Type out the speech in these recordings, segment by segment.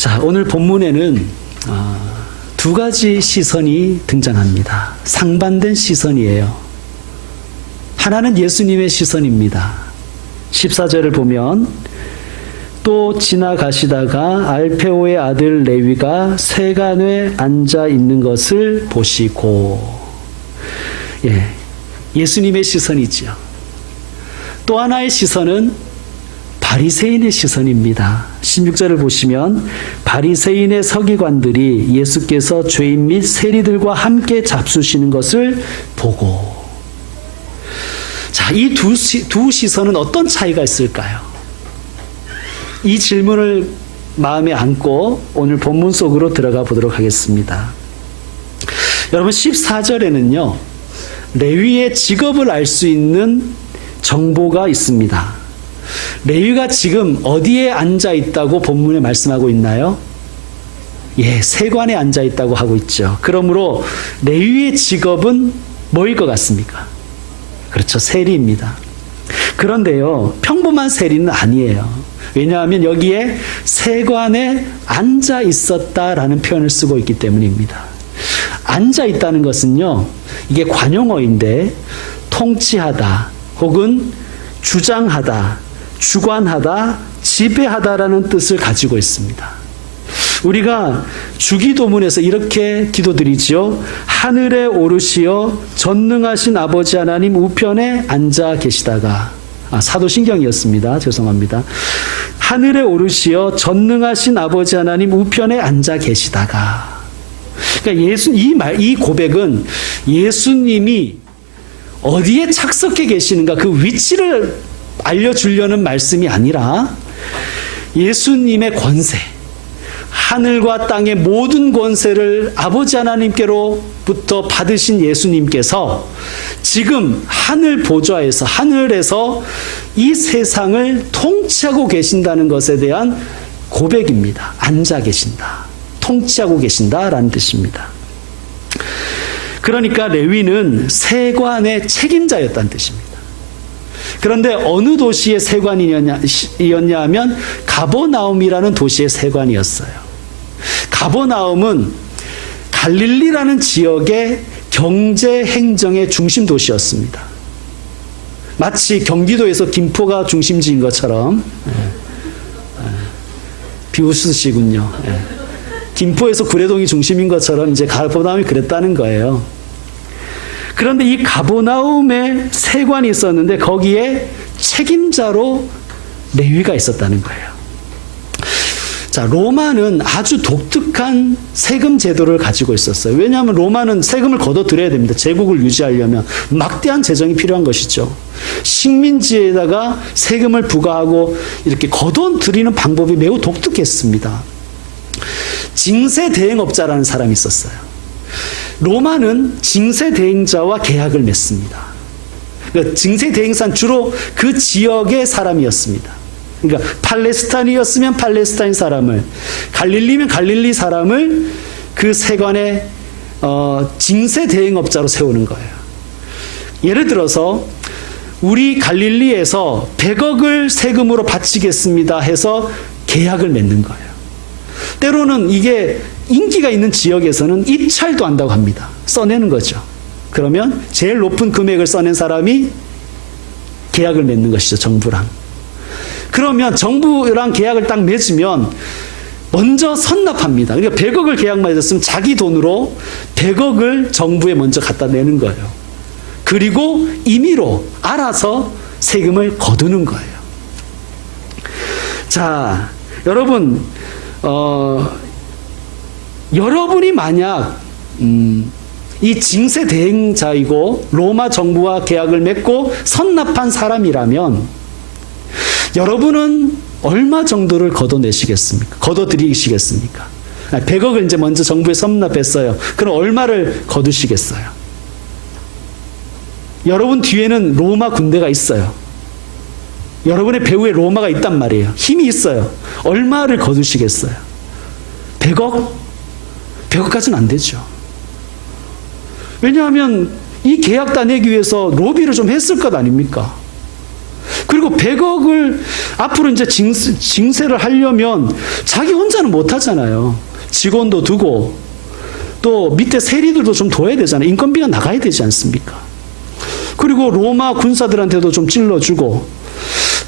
자, 오늘 본문에는 두 가지 시선이 등장합니다. 상반된 시선이에요. 하나는 예수님의 시선입니다. 14절을 보면 또 지나가시다가 알페오의 아들 레위가 세간에 앉아 있는 것을 보시고, 예수님의 시선이지요. 또 하나의 시선은 바리새인의 시선입니다. 16절을 보시면 바리새인의 서기관들이 예수께서 죄인 및 세리들과 함께 잡수시는 것을 보고, 자, 이 두 시선은 어떤 차이가 있을까요? 이 질문을 마음에 안고 오늘 본문 속으로 들어가 보도록 하겠습니다. 여러분, 14절에는요, 레위의 직업을 알 수 있는 정보가 있습니다. 레위가 지금 어디에 앉아 있다고 본문에 말씀하고 있나요? 세관에 앉아 있다고 하고 있죠. 그러므로 레위의 직업은 뭐일 것 같습니까? 그렇죠, 세리입니다. 그런데요, 평범한 세리는 아니에요. 왜냐하면 여기에 세관에 앉아 있었다라는 표현을 쓰고 있기 때문입니다. 앉아 있다는 것은요, 이게 관용어인데 통치하다 혹은 주장하다, 주관하다, 지배하다라는 뜻을 가지고 있습니다. 우리가 주기도문에서 이렇게 기도드리지요. 하늘에 오르시어 전능하신 아버지 하나님 우편에 앉아 계시다가, 사도신경이었습니다. 죄송합니다. 하늘에 오르시어 전능하신 아버지 하나님 우편에 앉아 계시다가, 그러니까 이 고백은 예수님이 어디에 착석해 계시는가 그 위치를 알려주려는 말씀이 아니라 예수님의 권세, 하늘과 땅의 모든 권세를 아버지 하나님께로부터 받으신 예수님께서 지금 하늘 보좌에서, 하늘에서 이 세상을 통치하고 계신다는 것에 대한 고백입니다. 앉아 계신다, 통치하고 계신다라는 뜻입니다. 그러니까 레위는 세관의 책임자였다는 뜻입니다. 그런데 어느 도시의 세관이었냐 하면 가버나움이라는 도시의 세관이었어요. 가버나움은 갈릴리라는 지역의 경제 행정의 중심 도시였습니다. 마치 경기도에서 김포가 중심지인 것처럼. 비웃으시군요. 김포에서 구례동이 중심인 것처럼 이제 가버나움이 그랬다는 거예요. 그런데 이 가버나움에 세관이 있었는데 거기에 책임자로 레위가 있었다는 거예요. 자, 로마는 아주 독특한 세금 제도를 가지고 있었어요. 왜냐하면 로마는 세금을 걷어들여야 됩니다. 제국을 유지하려면 막대한 재정이 필요한 것이죠. 식민지에다가 세금을 부과하고 이렇게 걷어들이는 방법이 매우 독특했습니다. 징세대행업자라는 사람이 있었어요. 로마는 징세대행자와 계약을 맺습니다. 그러니까 징세대행사는 주로 그 지역의 사람이었습니다. 그러니까 팔레스타인이었으면 팔레스타인 사람을, 갈릴리면 갈릴리 사람을 그 세관의 징세대행업자로 세우는 거예요. 예를 들어서 우리 갈릴리에서 100억을 세금으로 바치겠습니다 해서 계약을 맺는 거예요. 때로는 이게 인기가 있는 지역에서는 입찰도 한다고 합니다. 써내는 거죠. 그러면 제일 높은 금액을 써낸 사람이 계약을 맺는 것이죠, 정부랑. 그러면 정부랑 계약을 딱 맺으면 먼저 선납합니다. 그러니까 100억을 계약 맺었으면 자기 돈으로 100억을 정부에 먼저 갖다 내는 거예요. 그리고 임의로 알아서 세금을 거두는 거예요. 자, 여러분, 여러분이 만약 이 징세 대행자이고 로마 정부와 계약을 맺고 선납한 사람이라면 여러분은 얼마 정도를 걷어내시겠습니까? 걷어들이시겠습니까? 100억을 이제 먼저 정부에 선납했어요. 그럼 얼마를 거두시겠어요? 여러분 뒤에는 로마 군대가 있어요. 여러분의 배후에 로마가 있단 말이에요. 힘이 있어요. 얼마를 거두시겠어요? 100억? 100억까지는 안 되죠. 왜냐하면 이 계약 따내기 위해서 로비를 좀 했을 것 아닙니까? 그리고 100억을 앞으로 이제 징세를 하려면 자기 혼자는 못 하잖아요. 직원도 두고 또 밑에 세리들도 좀 둬야 되잖아요. 인건비가 나가야 되지 않습니까? 그리고 로마 군사들한테도 좀 찔러주고,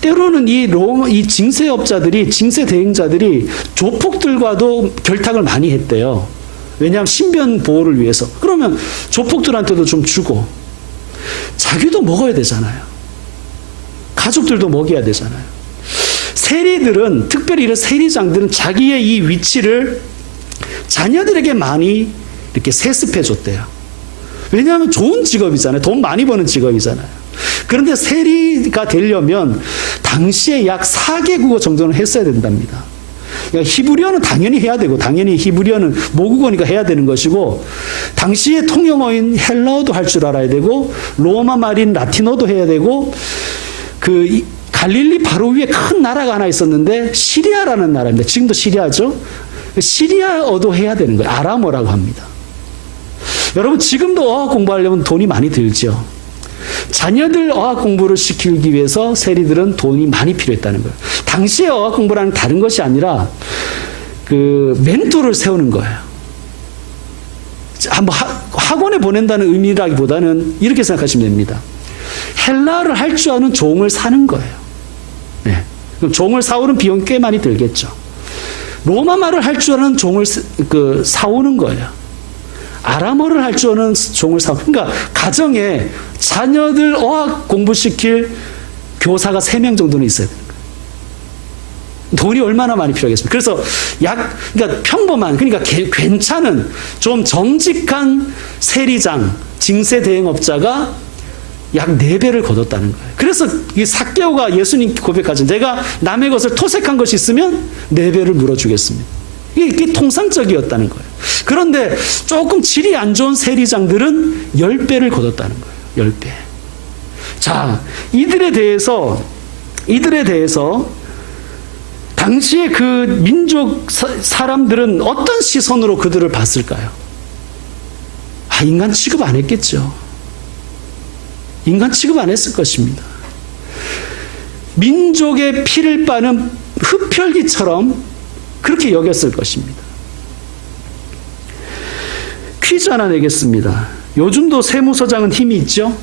때로는 이 징세업자들이, 징세 대행자들이 조폭들과도 결탁을 많이 했대요. 왜냐하면 신변 보호를 위해서. 그러면 조폭들한테도 좀 주고, 자기도 먹어야 되잖아요. 가족들도 먹여야 되잖아요. 세리들은, 특별히 이런 세리장들은 자기의 이 위치를 자녀들에게 많이 이렇게 세습해 줬대요. 왜냐하면 좋은 직업이잖아요. 돈 많이 버는 직업이잖아요. 그런데 세리가 되려면 당시에 약 4개국어 정도는 했어야 된답니다. 그러니까 히브리어는 당연히 해야 되고, 당연히 히브리어는 모국어니까 해야 되는 것이고, 당시의 통용어인 헬라어도 할 줄 알아야 되고, 로마 말인 라틴어도 해야 되고, 갈릴리 바로 위에 큰 나라가 하나 있었는데 시리아라는 나라입니다. 지금도 시리아죠. 시리아어도 해야 되는 거예요. 아람어라고 합니다. 여러분, 지금도 어학 공부하려면 돈이 많이 들죠. 자녀들 어학 공부를 시키기 위해서 세리들은 돈이 많이 필요했다는 거예요. 당시의 어학 공부라는 다른 것이 아니라 멘토를 세우는 거예요. 한번 학원에 보낸다는 의미라기보다는 이렇게 생각하시면 됩니다. 헬라어를 할 줄 아는 종을 사는 거예요. 네. 그럼 종을 사오는 비용이 꽤 많이 들겠죠. 로마 말을 할 줄 아는 종을 사오는 거예요. 아람어를 할 줄 아는 종을 그러니까 가정에 자녀들 어학 공부시킬 교사가 3명 정도는 있어야 되는 거예요. 돈이 얼마나 많이 필요하겠습니까? 그래서 그러니까 평범한, 그러니까 괜찮은, 좀 정직한 세리장, 징세 대행업자가 약 4배를 거뒀다는 거예요. 그래서 이 삭개오가 예수님 고백하죠. 내가 남의 것을 토색한 것이 있으면 4배를 물어주겠습니다. 이게 통상적이었다는 거예요. 그런데 조금 질이 안 좋은 세리장들은 10배를 거뒀다는 거예요. 10배. 자, 이들에 대해서 당시에 그 민족 사람들은 어떤 시선으로 그들을 봤을까요? 인간 취급 안 했겠죠. 인간 취급 안 했을 것입니다. 민족의 피를 빠는 흡혈귀처럼 그렇게 여겼을 것입니다. 퀴즈 하나 내겠습니다. 요즘도 세무서장은 힘이 있죠?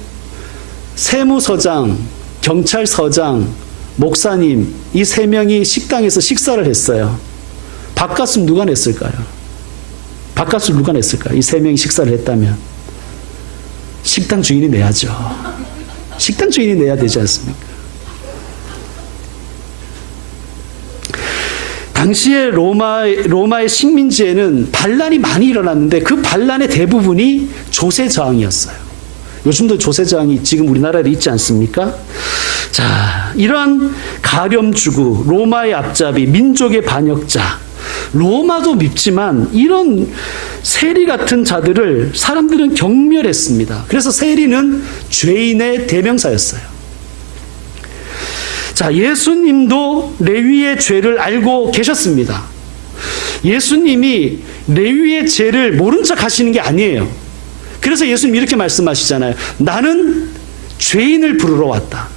세무서장, 경찰서장, 목사님, 이 3명이 식당에서 식사를 했어요. 밥값은 누가 냈을까요? 밥값을 누가 냈을까요? 이 3명이 식사를 했다면 식당 주인이 내야죠. 식당 주인이 내야 되지 않습니까? 당시에 로마의 식민지에는 반란이 많이 일어났는데 그 반란의 대부분이 조세저항이었어요. 요즘도 조세저항이 지금 우리나라에 있지 않습니까? 자, 이러한 가렴주구, 로마의 앞잡이, 민족의 반역자, 로마도 밉지만 이런 세리 같은 자들을 사람들은 경멸했습니다. 그래서 세리는 죄인의 대명사였어요. 자, 예수님도 레위의 죄를 알고 계셨습니다. 예수님이 레위의 죄를 모른 척 하시는 게 아니에요. 그래서 예수님 이렇게 말씀하시잖아요. 나는 죄인을 부르러 왔다.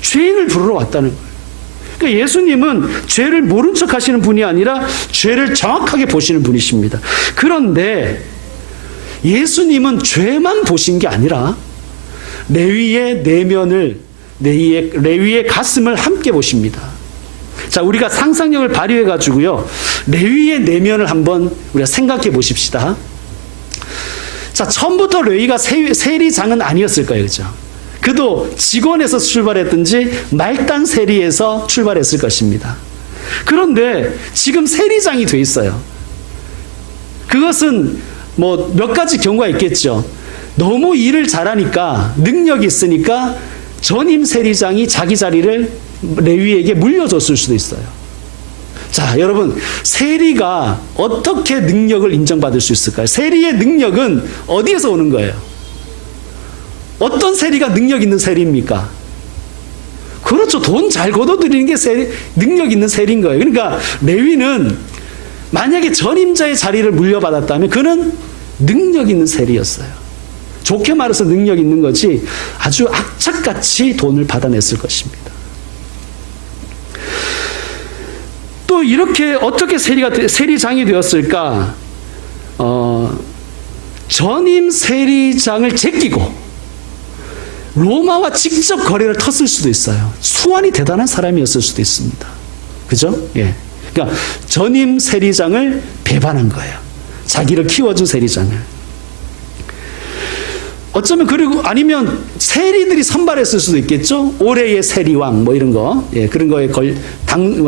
죄인을 부르러 왔다는 거예요. 그러니까 예수님은 죄를 모른 척 하시는 분이 아니라 죄를 정확하게 보시는 분이십니다. 그런데 예수님은 죄만 보신 게 아니라 레위의 내면을, 레위의 가슴을 함께 보십니다. 자, 우리가 상상력을 발휘해 가지고요, 레위의 내면을 한번 우리가 생각해 보십시다. 자, 처음부터 레위가 세리장은 아니었을 거예요. 그죠? 그도 직원에서 출발했든지 말단 세리에서 출발했을 것입니다. 그런데 지금 세리장이 돼 있어요. 그것은 뭐 몇 가지 경우가 있겠죠. 너무 일을 잘하니까, 능력이 있으니까 전임 세리장이 자기 자리를 레위에게 물려줬을 수도 있어요. 자, 여러분, 세리가 어떻게 능력을 인정받을 수 있을까요? 세리의 능력은 어디에서 오는 거예요? 어떤 세리가 능력 있는 세리입니까? 그렇죠. 돈 잘 걷어들이는 게 능력 있는 세리인 거예요. 그러니까 레위는 만약에 전임자의 자리를 물려받았다면 그는 능력 있는 세리였어요. 좋게 말해서 능력 있는 거지 아주 악착같이 돈을 받아냈을 것입니다. 또 이렇게 어떻게 세리장이 되었을까? 전임 세리장을 제끼고 로마와 직접 거래를 텄을 수도 있어요. 수완이 대단한 사람이었을 수도 있습니다. 그죠? 예. 그러니까 전임 세리장을 배반한 거예요. 자기를 키워준 세리장을. 어쩌면 그리고 아니면 세리들이 선발했을 수도 있겠죠. 올해의 세리왕 뭐 이런 거, 예, 그런 거에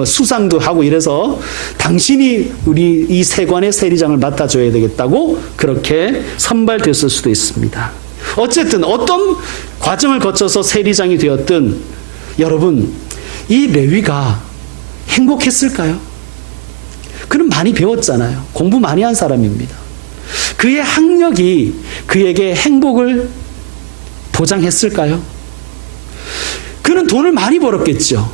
수상도 하고 이래서 당신이 우리 이 세관의 세리장을 맡아줘야 되겠다고 그렇게 선발됐을 수도 있습니다. 어쨌든 어떤 과정을 거쳐서 세리장이 되었든 여러분 이 레위가 행복했을까요? 그는 많이 배웠잖아요. 공부 많이 한 사람입니다. 그의 학력이 그에게 행복을 보장했을까요? 그는 돈을 많이 벌었겠죠.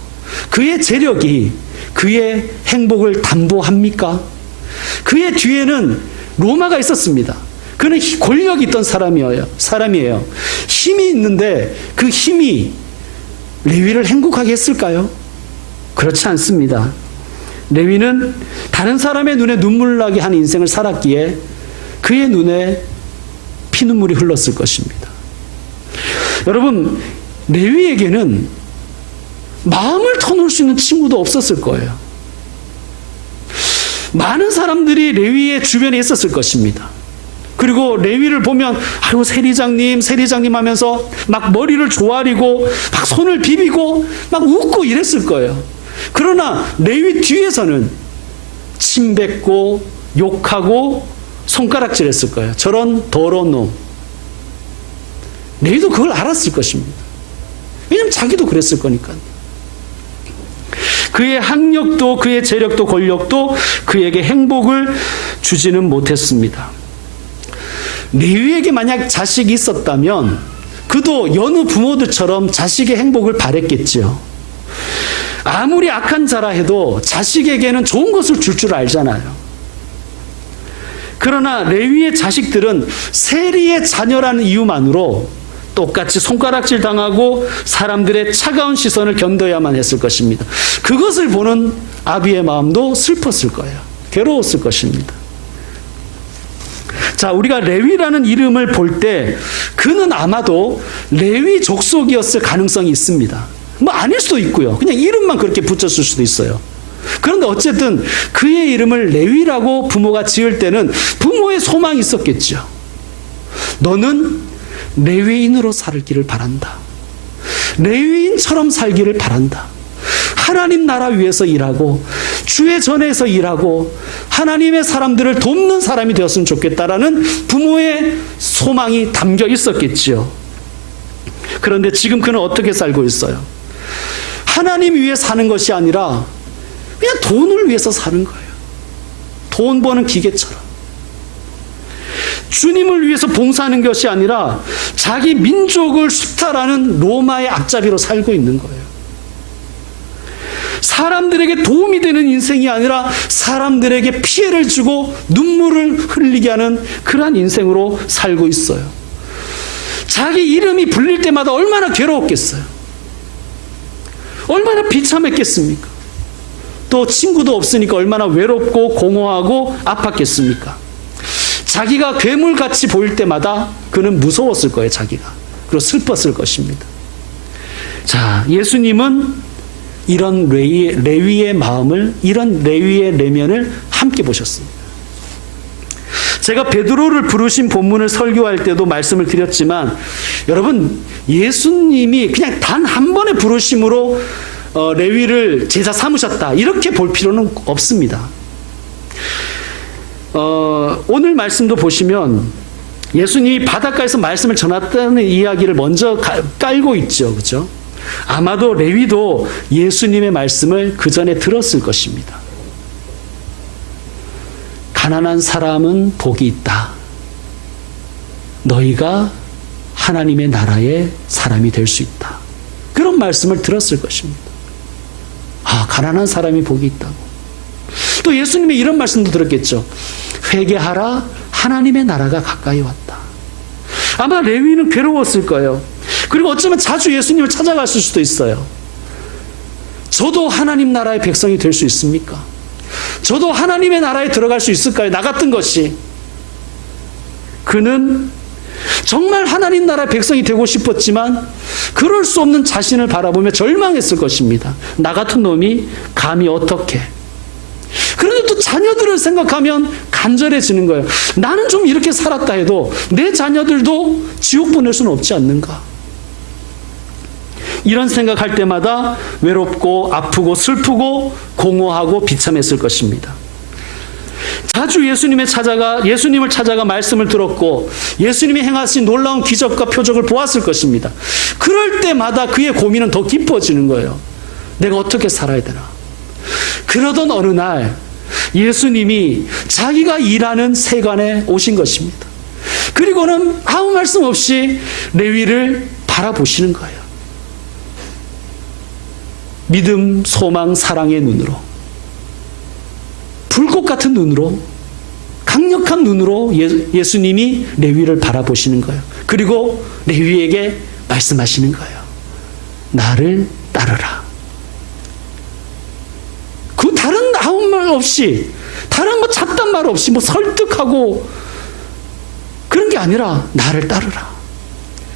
그의 재력이 그의 행복을 담보합니까? 그의 뒤에는 로마가 있었습니다. 그는 권력이 있던 사람이에요. 힘이 있는데 그 힘이 레위를 행복하게 했을까요? 그렇지 않습니다. 레위는 다른 사람의 눈에 눈물 나게 한 인생을 살았기에 그의 눈에 피눈물이 흘렀을 것입니다. 여러분, 레위에게는 마음을 터놓을 수 있는 친구도 없었을 거예요. 많은 사람들이 레위의 주변에 있었을 것입니다. 그리고 레위를 보면 아이고 세리장님 하면서 막 머리를 조아리고 막 손을 비비고 막 웃고 이랬을 거예요. 그러나 레위 뒤에서는 침뱉고 욕하고 손가락질했을 거예요. 저런 더러운 놈. 레위도 그걸 알았을 것입니다. 왜냐하면 자기도 그랬을 거니까요. 그의 학력도 그의 재력도 권력도 그에게 행복을 주지는 못했습니다. 레위에게 만약 자식이 있었다면 그도 여느 부모들처럼 자식의 행복을 바랬겠지요. 아무리 악한 자라 해도 자식에게는 좋은 것을 줄 알잖아요. 그러나 레위의 자식들은 세리의 자녀라는 이유만으로 똑같이 손가락질 당하고 사람들의 차가운 시선을 견뎌야만 했을 것입니다. 그것을 보는 아비의 마음도 슬펐을 거예요. 괴로웠을 것입니다. 자, 우리가 레위라는 이름을 볼 때 그는 아마도 레위 족속이었을 가능성이 있습니다. 뭐 아닐 수도 있고요. 그냥 이름만 그렇게 붙였을 수도 있어요. 그런데 어쨌든 그의 이름을 레위라고 부모가 지을 때는 부모의 소망이 있었겠죠. 너는 레위인으로 살기를 바란다. 레위인처럼 살기를 바란다. 하나님 나라 위해서 일하고 주의 전에서 일하고 하나님의 사람들을 돕는 사람이 되었으면 좋겠다라는 부모의 소망이 담겨 있었겠지요. 그런데 지금 그는 어떻게 살고 있어요? 하나님 위해 사는 것이 아니라 그냥 돈을 위해서 사는 거예요. 돈 버는 기계처럼. 주님을 위해서 봉사하는 것이 아니라 자기 민족을 수탈하는 로마의 앞잡이로 살고 있는 거예요. 사람들에게 도움이 되는 인생이 아니라 사람들에게 피해를 주고 눈물을 흘리게 하는 그러한 인생으로 살고 있어요. 자기 이름이 불릴 때마다 얼마나 괴로웠겠어요. 얼마나 비참했겠습니까? 또 친구도 없으니까 얼마나 외롭고 공허하고 아팠겠습니까? 자기가 괴물같이 보일 때마다 그는 무서웠을 거예요, 자기가. 그리고 슬펐을 것입니다. 자, 예수님은 이런 레위의 마음을, 이런 레위의 내면을 함께 보셨습니다. 제가 베드로를 부르신 본문을 설교할 때도 말씀을 드렸지만 여러분, 예수님이 그냥 단 한 번의 부르심으로 레위를 제자 삼으셨다 이렇게 볼 필요는 없습니다. 오늘 말씀도 보시면 예수님이 바닷가에서 말씀을 전했다는 이야기를 먼저 깔고 있죠. 그렇죠? 아마도 레위도 예수님의 말씀을 그 전에 들었을 것입니다. 가난한 사람은 복이 있다. 너희가 하나님의 나라의 사람이 될 수 있다. 그런 말씀을 들었을 것입니다. 아, 가난한 사람이 복이 있다고. 또 예수님의 이런 말씀도 들었겠죠. 회개하라, 하나님의 나라가 가까이 왔다. 아마 레위는 괴로웠을 거예요. 그리고 어쩌면 자주 예수님을 찾아갔을 수도 있어요. 저도 하나님 나라의 백성이 될 수 있습니까? 저도 하나님의 나라에 들어갈 수 있을까요? 나 같은 것이. 그는 정말 하나님 나라의 백성이 되고 싶었지만 그럴 수 없는 자신을 바라보며 절망했을 것입니다. 나 같은 놈이 감히 어떻게. 그런데 또 자녀들을 생각하면 간절해지는 거예요. 나는 좀 이렇게 살았다 해도 내 자녀들도 지옥 보낼 수는 없지 않는가. 이런 생각할 때마다 외롭고 아프고 슬프고 공허하고 비참했을 것입니다. 자주 예수님을 찾아가 말씀을 들었고 예수님이 행하신 놀라운 기적과 표적을 보았을 것입니다. 그럴 때마다 그의 고민은 더 깊어지는 거예요. 내가 어떻게 살아야 되나. 그러던 어느 날 예수님이 자기가 일하는 세관에 오신 것입니다. 그리고는 아무 말씀 없이 레위를 바라보시는 거예요. 믿음, 소망, 사랑의 눈으로, 불꽃 같은 눈으로, 강력한 눈으로 예수님이 레위를 바라보시는 거예요. 그리고 레위에게 말씀하시는 거예요. 나를 따르라. 그 다른 아무 말 없이, 다른 뭐 잡단 말 없이 뭐 설득하고 그런 게 아니라 나를 따르라.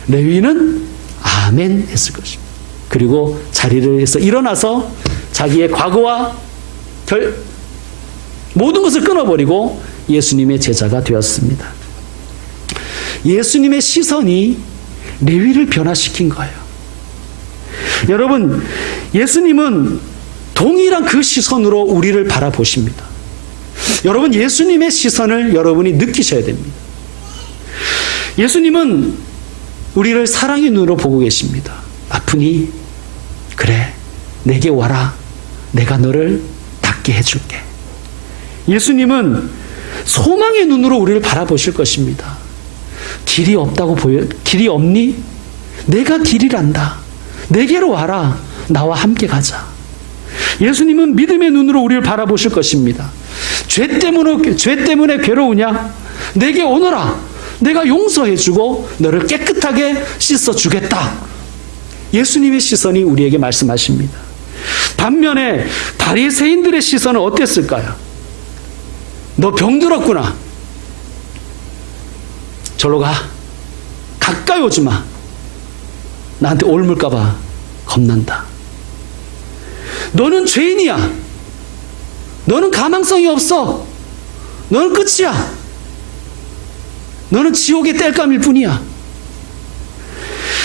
레위는 아멘 했을 것입니다. 그리고 자리를 해서 일어나서 자기의 과거와 모든 것을 끊어버리고 예수님의 제자가 되었습니다. 예수님의 시선이 레위를 변화시킨 거예요. 여러분, 예수님은 동일한 그 시선으로 우리를 바라보십니다. 여러분, 예수님의 시선을 여러분이 느끼셔야 됩니다. 예수님은 우리를 사랑의 눈으로 보고 계십니다. 아프니? 그래, 내게 와라. 내가 너를 낫게 해줄게. 예수님은 소망의 눈으로 우리를 바라보실 것입니다. 길이 없다고 길이 없니? 내가 길이란다. 내게로 와라. 나와 함께 가자. 예수님은 믿음의 눈으로 우리를 바라보실 것입니다. 죄 때문에 괴로우냐? 내게 오너라. 내가 용서해주고 너를 깨끗하게 씻어주겠다. 예수님의 시선이 우리에게 말씀하십니다. 반면에 바리새인들의 시선은 어땠을까요? 너 병들었구나. 절로 가. 가까이 오지 마. 나한테 옮을까 봐 겁난다. 너는 죄인이야. 너는 가망성이 없어. 너는 끝이야. 너는 지옥의 땔감일 뿐이야.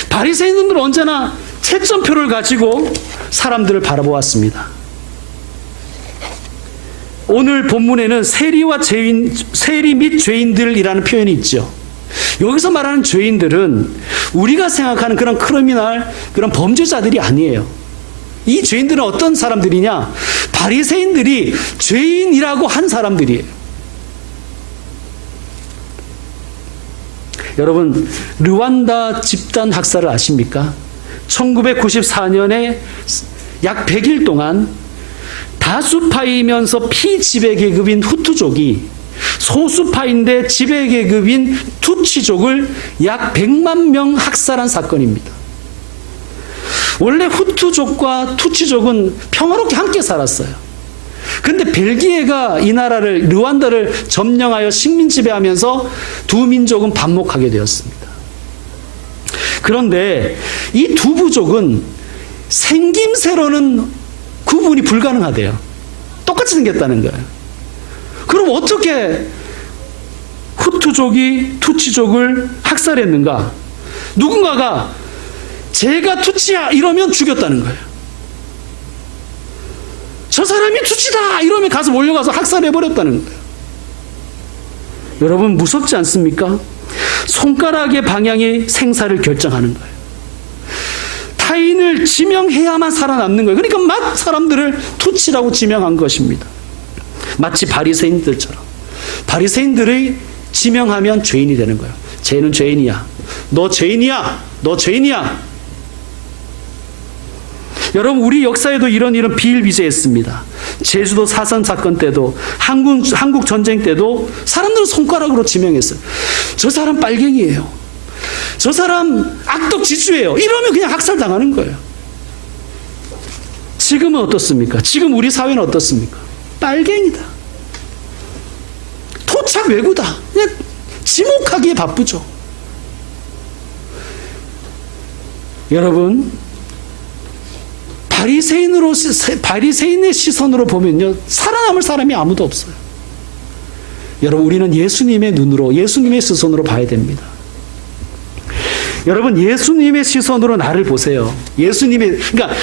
바리새인들은 언제나 채점표를 가지고 사람들을 바라보았습니다. 오늘 본문에는 세리 및 죄인들이라는 표현이 있죠. 여기서 말하는 죄인들은 우리가 생각하는 그런 크리미널, 그런 범죄자들이 아니에요. 이 죄인들은 어떤 사람들이냐? 바리새인들이 죄인이라고 한 사람들이에요. 여러분, 르완다 집단 학살을 아십니까? 1994년에 약 100일 동안 다수파이면서 피지배계급인 후투족이 소수파인데 지배계급인 투치족을 약 100만 명 학살한 사건입니다. 원래 후투족과 투치족은 평화롭게 함께 살았어요. 근데 벨기에가 이 나라를, 르완다를 점령하여 식민 지배하면서 두 민족은 반목하게 되었습니다. 그런데 이 두 부족은 생김새로는 구분이 불가능하대요. 똑같이 생겼다는 거예요. 그럼 어떻게 후투족이 투치족을 학살했는가? 누군가가 제가 투치야 이러면 죽였다는 거예요. 저 사람이 투치다 이러면 가서 몰려가서 학살해버렸다는 거예요. 여러분, 무섭지 않습니까? 손가락의 방향이 생사를 결정하는 거예요. 타인을 지명해야만 살아남는 거예요. 그러니까 막 사람들을 투치라고 지명한 것입니다. 마치 바리새인들처럼. 바리새인들이 지명하면 죄인이 되는 거예요. 쟤는 죄인이야. 너 죄인이야. 너 죄인이야. 여러분, 우리 역사에도 이런 일은 비일비재했습니다. 제주도 사선 사건 때도, 한국 전쟁 때도 사람들은 손가락으로 지명했어요. 저 사람 빨갱이에요. 저 사람 악덕 지주예요. 이러면 그냥 학살당하는 거예요. 지금은 어떻습니까? 지금 우리 사회는 어떻습니까? 빨갱이다. 토착 외구다. 그냥 지목하기에 바쁘죠. 여러분, 바리새인의 시선으로 보면요, 살아남을 사람이 아무도 없어요. 여러분, 우리는 예수님의 눈으로, 예수님의 시선으로 봐야 됩니다. 여러분, 예수님의 시선으로 나를 보세요. 그러니까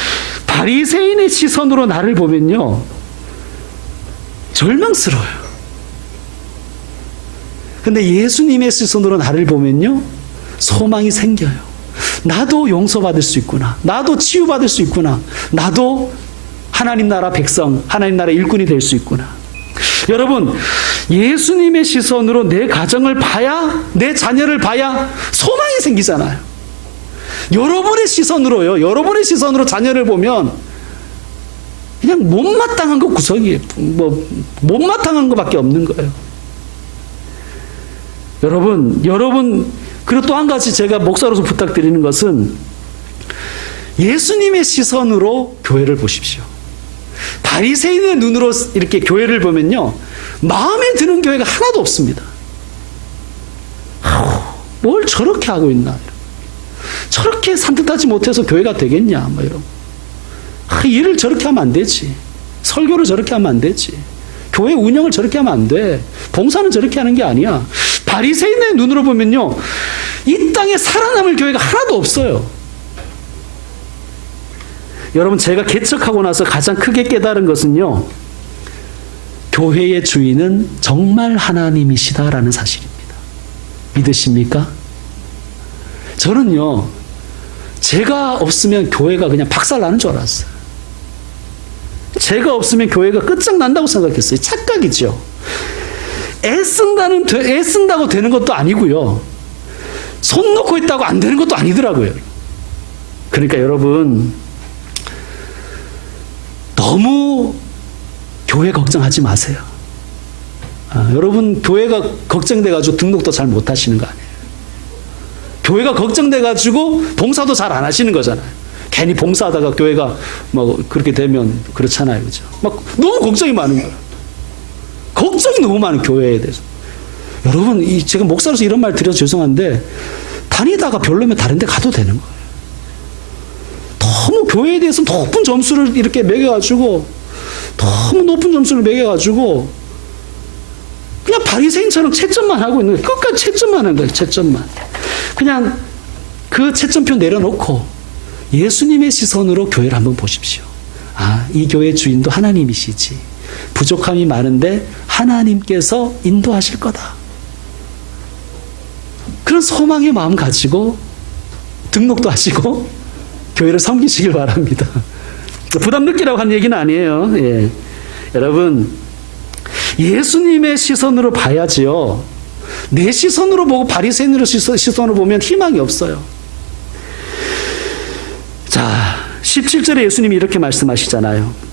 바리새인의 시선으로 나를 보면요, 절망스러워요. 근데 예수님의 시선으로 나를 보면요, 소망이 생겨요. 나도 용서받을 수 있구나. 나도 치유받을 수 있구나. 나도 하나님 나라 백성, 하나님 나라 일꾼이 될 수 있구나. 여러분, 예수님의 시선으로 내 가정을 봐야, 내 자녀를 봐야 소망이 생기잖아요. 여러분의 시선으로요, 여러분의 시선으로 자녀를 보면 그냥 못마땅한 거 구석이에요. 못마땅한 거밖에 없는 거예요. 여러분, 그리고 또 한 가지 제가 목사로서 부탁드리는 것은 예수님의 시선으로 교회를 보십시오. 바리새인의 눈으로 이렇게 교회를 보면요, 마음에 드는 교회가 하나도 없습니다. 뭘 저렇게 하고 있나, 저렇게 산뜻하지 못해서 교회가 되겠냐, 뭐 이런. 일을 저렇게 하면 안 되지. 설교를 저렇게 하면 안 되지. 교회 운영을 저렇게 하면 안 돼. 봉사는 저렇게 하는 게 아니야. 바리새인의 눈으로 보면요, 이 땅에 살아남을 교회가 하나도 없어요. 여러분, 제가 개척하고 나서 가장 크게 깨달은 것은요, 교회의 주인은 정말 하나님이시다라는 사실입니다. 믿으십니까? 저는요, 제가 없으면 교회가 그냥 박살나는 줄 알았어요. 제가 없으면 교회가 끝장난다고 생각했어요. 착각이죠. 애쓴다고 되는 것도 아니고요, 손 놓고 있다고 안 되는 것도 아니더라고요. 그러니까 여러분, 너무 교회 걱정하지 마세요. 여러분, 교회가 걱정돼가지고 등록도 잘 못 하시는 거 아니에요. 교회가 걱정돼가지고 봉사도 잘 안 하시는 거잖아요. 괜히 봉사하다가 교회가 뭐 그렇게 되면 그렇잖아요. 그죠? 막 너무 걱정이 많은 거예요. 걱정이 너무 많은 교회에 대해서. 여러분, 제가 목사로서 이런 말 드려서 죄송한데, 다니다가 별로면 다른 데 가도 되는 거예요. 너무 교회에 대해서 높은 점수를 이렇게 매겨가지고, 그냥 바리새인처럼 채점만 하고 있는 거예요. 끝까지 채점만 하는 거예요. 채점만. 그냥 그 채점표 내려놓고 예수님의 시선으로 교회를 한번 보십시오. 이 교회 주인도 하나님이시지. 부족함이 많은데 하나님께서 인도하실 거다. 그런 소망의 마음 가지고 등록도 하시고 교회를 섬기시길 바랍니다. 부담 느끼라고 한 얘기는 아니에요. 예. 여러분, 예수님의 시선으로 봐야지요. 내 시선으로 보고 바리새인으로 시선으로 보면 희망이 없어요. 자, 17절에 예수님이 이렇게 말씀하시잖아요.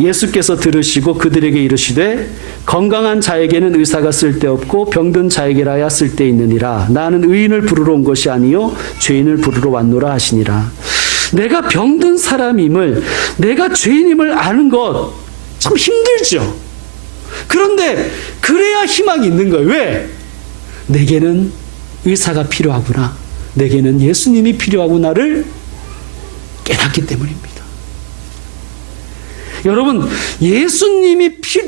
예수께서 들으시고 그들에게 이르시되 건강한 자에게는 의사가 쓸데없고 병든 자에게라야 쓸데있느니라. 나는 의인을 부르러 온 것이 아니요 죄인을 부르러 왔노라 하시니라. 내가 병든 사람임을, 내가 죄인임을 아는 것 참 힘들죠. 그런데 그래야 희망이 있는 거예요. 왜? 내게는 의사가 필요하구나. 내게는 예수님이 필요하구나를 깨닫기 때문입니다. 여러분,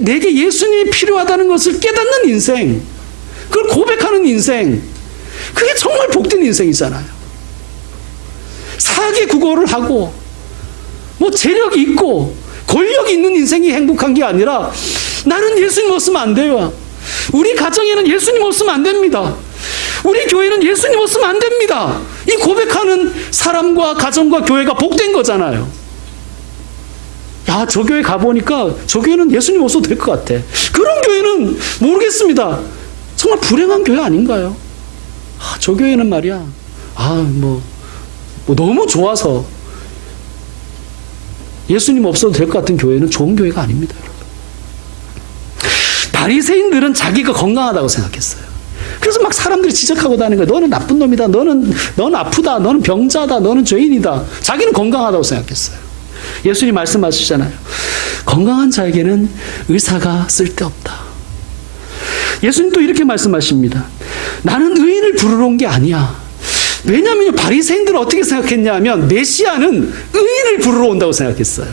내게 예수님이 필요하다는 것을 깨닫는 인생, 그걸 고백하는 인생, 그게 정말 복된 인생이잖아요. 사기 국어를 하고 뭐 재력이 있고 권력이 있는 인생이 행복한 게 아니라, 나는 예수님 없으면 안 돼요. 우리 가정에는 예수님 없으면 안 됩니다. 우리 교회는 예수님 없으면 안 됩니다. 이 고백하는 사람과 가정과 교회가 복된 거잖아요. 야, 저 교회 가보니까 저 교회는 예수님 없어도 될 것 같아. 그런 교회는 모르겠습니다. 정말 불행한 교회 아닌가요? 저 교회는 말이야, 뭐 너무 좋아서 예수님 없어도 될 것 같은 교회는 좋은 교회가 아닙니다. 여러분. 바리새인들은 자기가 건강하다고 생각했어요. 그래서 막 사람들이 지적하고 다니는 거예요. 너는 나쁜 놈이다. 너는 아프다. 너는 병자다. 너는 죄인이다. 자기는 건강하다고 생각했어요. 예수님 말씀하시잖아요. 건강한 자에게는 의사가 쓸데없다. 예수님 또 이렇게 말씀하십니다. 나는 의인을 부르러 온 게 아니야. 왜냐하면 바리새인들은 어떻게 생각했냐 하면 메시아는 의인을 부르러 온다고 생각했어요.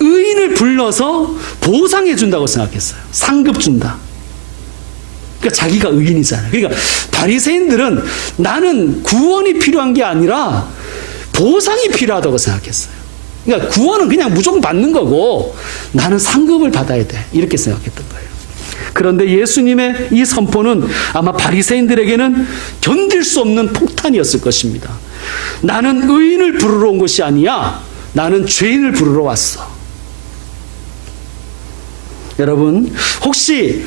의인을 불러서 보상해 준다고 생각했어요. 상급 준다. 그러니까 자기가 의인이잖아요. 그러니까 바리새인들은 나는 구원이 필요한 게 아니라 보상이 필요하다고 생각했어요. 그러니까 구원은 그냥 무조건 받는 거고 나는 상급을 받아야 돼. 이렇게 생각했던 거예요. 그런데 예수님의 이 선포는 아마 바리새인들에게는 견딜 수 없는 폭탄이었을 것입니다. 나는 의인을 부르러 온 것이 아니야. 나는 죄인을 부르러 왔어. 여러분, 혹시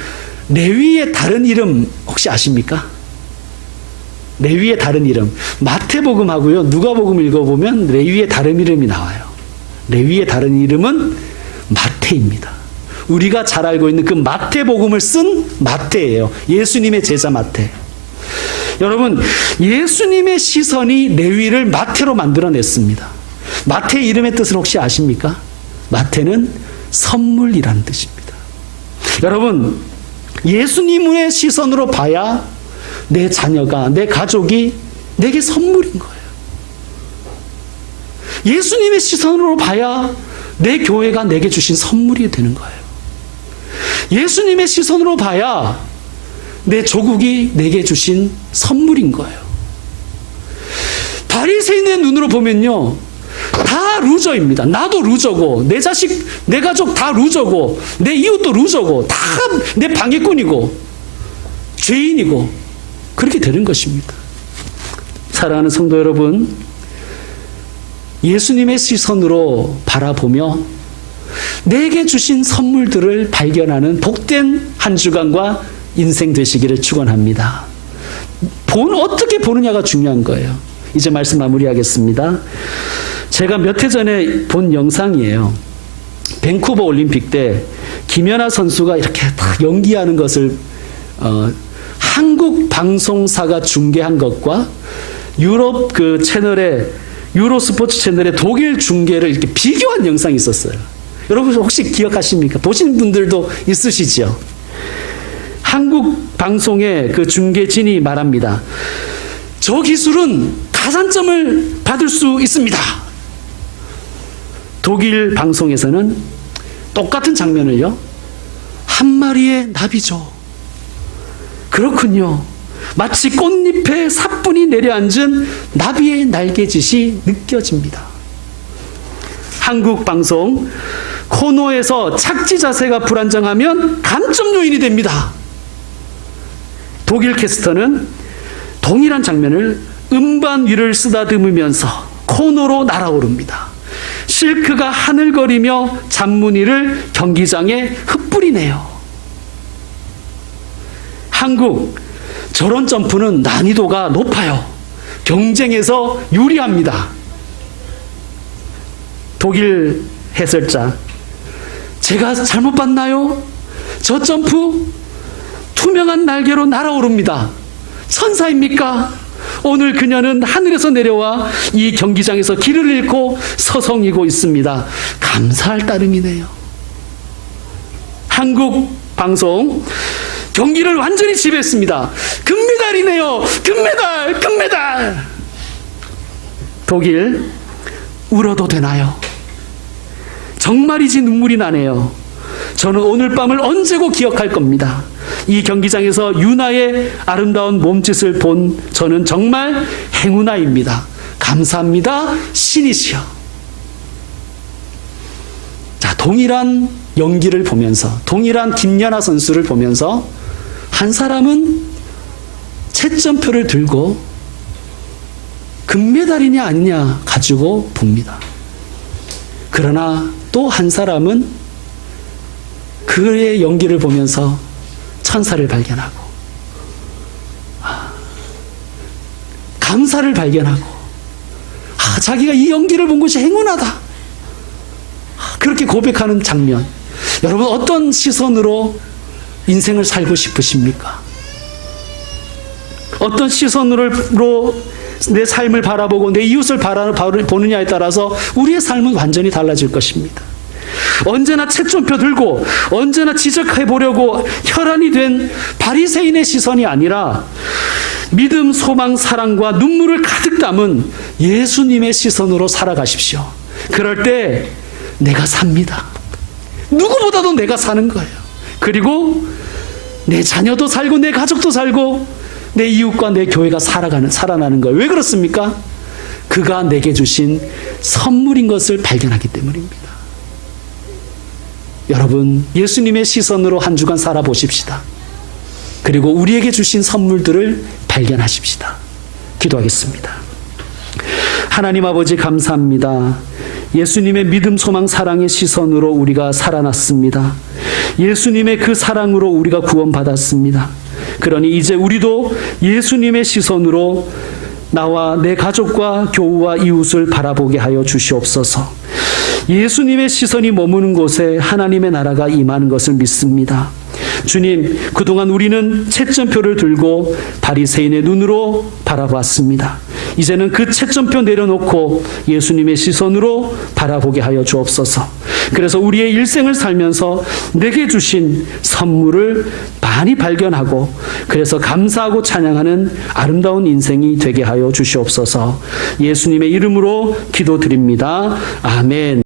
레위의 다른 이름 혹시 아십니까? 레위의 다른 이름. 마태복음하고요, 누가복음 읽어보면 레위의 다른 이름이 나와요. 레위의 다른 이름은 마태입니다. 우리가 잘 알고 있는 그 마태복음을 쓴 마태예요. 예수님의 제자 마태. 여러분, 예수님의 시선이 레위를 마태로 만들어냈습니다. 마태의 이름의 뜻은 혹시 아십니까? 마태는 선물이라는 뜻입니다. 여러분, 예수님의 시선으로 봐야 내 자녀가, 내 가족이 내게 선물인 거예요. 예수님의 시선으로 봐야 내 교회가 내게 주신 선물이 되는 거예요. 예수님의 시선으로 봐야 내 조국이 내게 주신 선물인 거예요. 바리새인의 눈으로 보면요, 다 루저입니다. 나도 루저고, 내 자식, 내 가족 다 루저고, 내 이웃도 루저고, 다 내 방해꾼이고, 죄인이고, 그렇게 되는 것입니다. 사랑하는 성도 여러분, 예수님의 시선으로 바라보며 내게 주신 선물들을 발견하는 복된 한 주간과 인생 되시기를 축원합니다. 어떻게 보느냐가 중요한 거예요. 이제 말씀 마무리하겠습니다. 제가 몇 해 전에 본 영상이에요. 밴쿠버 올림픽 때 김연아 선수가 이렇게 딱 연기하는 것을 한국 방송사가 중계한 것과 유럽 그 채널의 유로스포츠 채널의 독일 중계를 이렇게 비교한 영상이 있었어요. 여러분 혹시 기억하십니까? 보신 분들도 있으시죠? 한국 방송의 그 중계진이 말합니다. 저 기술은 가산점을 받을 수 있습니다. 독일 방송에서는 똑같은 장면을요, 한 마리의 나비죠. 그렇군요. 마치 꽃잎에 사뿐히 내려앉은 나비의 날개짓이 느껴집니다. 한국 방송, 코너에서 착지 자세가 불안정하면 감점 요인이 됩니다. 독일 캐스터는 동일한 장면을 음반 위를 쓰다듬으면서 코너로 날아오릅니다. 실크가 하늘거리며 잔무늬를 경기장에 흩뿌리네요. 한국, 저런 점프는 난이도가 높아요. 경쟁에서 유리합니다. 독일 해설자, 제가 잘못 봤나요? 저 점프 투명한 날개로 날아오릅니다. 천사입니까? 오늘 그녀는 하늘에서 내려와 이 경기장에서 길을 잃고 서성이고 있습니다. 감사할 따름이네요. 한국 방송, 경기를 완전히 지배했습니다. 금메달이네요. 금메달, 금메달. 독일, 울어도 되나요? 정말이지 눈물이 나네요. 저는 오늘 밤을 언제고 기억할 겁니다. 이 경기장에서 유나의 아름다운 몸짓을 본 저는 정말 행운아입니다. 감사합니다. 신이시여. 자, 동일한 연기를 보면서, 동일한 김연아 선수를 보면서 한 사람은 채점표를 들고 금메달이냐 아니냐 가지고 봅니다. 그러나 또 한 사람은 그의 연기를 보면서 천사를 발견하고 감사를 발견하고 자기가 이 연기를 본 것이 행운하다, 그렇게 고백하는 장면. 여러분 어떤 시선으로 인생을 살고 싶으십니까? 어떤 시선으로 내 삶을 바라보고 내 이웃을 보느냐에 따라서 우리의 삶은 완전히 달라질 것입니다. 언제나 채점표 들고 언제나 지적해 보려고 혈안이 된 바리새인의 시선이 아니라 믿음, 소망, 사랑과 눈물을 가득 담은 예수님의 시선으로 살아가십시오. 그럴 때 내가 삽니다. 누구보다도 내가 사는 거예요. 그리고 내 자녀도 살고 내 가족도 살고 내 이웃과 내 교회가 살아나는 거예요. 왜 그렇습니까? 그가 내게 주신 선물인 것을 발견하기 때문입니다. 여러분, 예수님의 시선으로 한 주간 살아보십시다. 그리고 우리에게 주신 선물들을 발견하십시다. 기도하겠습니다. 하나님 아버지 감사합니다. 예수님의 믿음, 소망, 사랑의 시선으로 우리가 살아났습니다. 예수님의 그 사랑으로 우리가 구원받았습니다. 그러니 이제 우리도 예수님의 시선으로 나와 내 가족과 교우와 이웃을 바라보게 하여 주시옵소서. 예수님의 시선이 머무는 곳에 하나님의 나라가 임하는 것을 믿습니다. 주님, 그동안 우리는 채점표를 들고 바리새인의 눈으로 바라봤습니다. 이제는 그 채점표 내려놓고 예수님의 시선으로 바라보게 하여 주옵소서. 그래서 우리의 일생을 살면서 내게 주신 선물을 많이 발견하고 그래서 감사하고 찬양하는 아름다운 인생이 되게 하여 주시옵소서. 예수님의 이름으로 기도드립니다. 아멘.